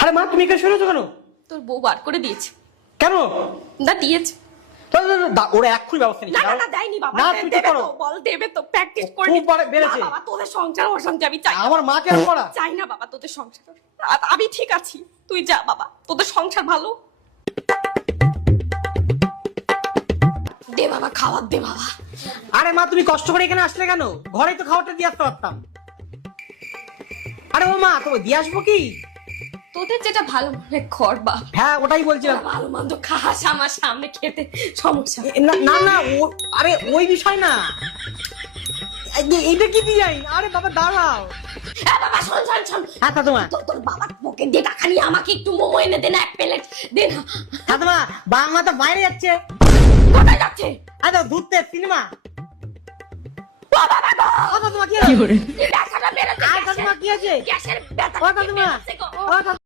আরে মা তুমি এখানে শুনেছো কেন? তোর বউ বার করে দিয়েছে। কেন? না দিয়েছে। ওরা এক্ষুনি ব্যবস্থা না নিচ্ছে। না না দেয়নি বাবা। না, তুই দেবে করো। তো, বল দেবে তো, প্র্যাকটিস করে খুব বেড়েছে। না বাবা, তোদের সংসার অশান্তি আমি চাই না। আমার মাকে আর করা চাই না বাবা তোদের সংসার। আমি ঠিক আছি, তুই যা বাবা, তোদের সংসার ভালো। দে বাবা, খাবার দে বাবা। আরে মা তুমি কষ্ট করে এখানে আসলে কেন? ঘরেই তো খাবারটা দিয়ে আসতে পারতাম। আরে ও মা তোকে দিয়ে আসবো কি? তোদের যেটা ভালো মনে কর বাবা। হ্যাঁ ওটাই বলছিলাম। ভালো মন্দ খাস, আমার সামনে খেতে সমস্যা। না না না আরে ওই বিষয় না, এইটা কি ডিজাইন? আরে বাবা দাঁড়াও। বাবা শোন শোন শোন, হ্যাঁ তোমা তোর বাবার পকেট দিয়ে টাকা নিয়ে আমাকে একটু মোমো এনে দে না, এক প্লেট দে না। হ্যাঁ তোমা বাবা তো বাইরে যাচ্ছে। কোথায় যাচ্ছে? আরে ঘুরতে সিনেমা। বাবা বাবা তোমার কি হয়েছে? ব্যথাটা বেড়েছে। তোমার কি আছে? গ্যাসের ব্যথা ও কাকিমা, বেড়েছে গো। ও কাকিমা।